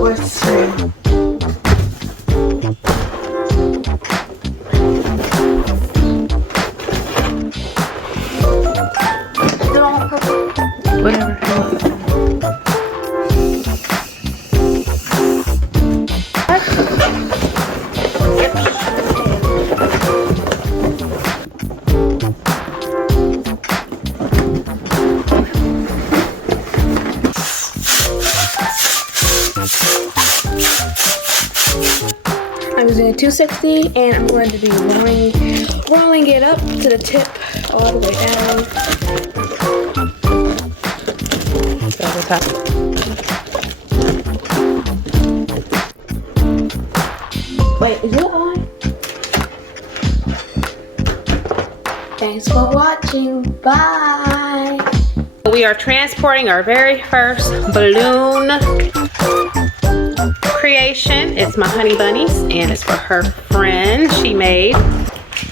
Where's the string? Whatever. I'm using a 260 and I'm going to be rolling it up to the tip all the way down. So the top. Wait, is it on? Thanks for watching. Bye. We are transporting our very first balloon creation. It's my honey bunnies and it's for her friend she made.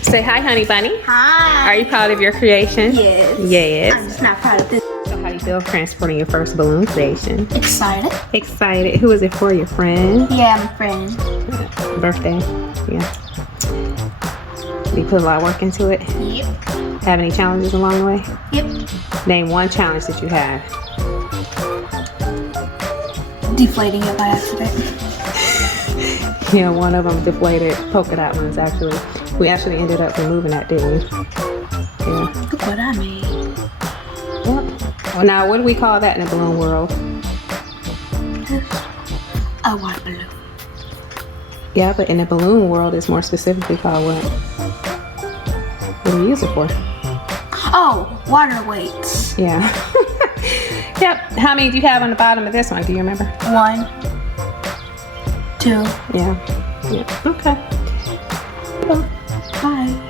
Say hi, honey bunny. Hi. Are you proud of your creation? Yes. Yes. I'm just not proud of this. So how do you feel transporting your first balloon creation? Excited. Excited. Who is it for? Your friend? Yeah, my friend. Birthday. Yeah. You put a lot of work into it? Yep. Have any challenges along the way? Yep. Name one challenge that you had. Deflating it by accident. Yeah, one of them deflated polka dot ones actually. We actually ended up removing that, didn't we? Yeah. Look what I made. Yep. Well, now what do we call that in the balloon world? A water balloon. Yeah, but in the balloon world, it's more specifically called what? What do we use it for? Oh, water weights. Yeah. Yep. How many do you have on the bottom of this one? Do you remember? 1, 2. Yeah. Yeah. Okay. Well, Bye.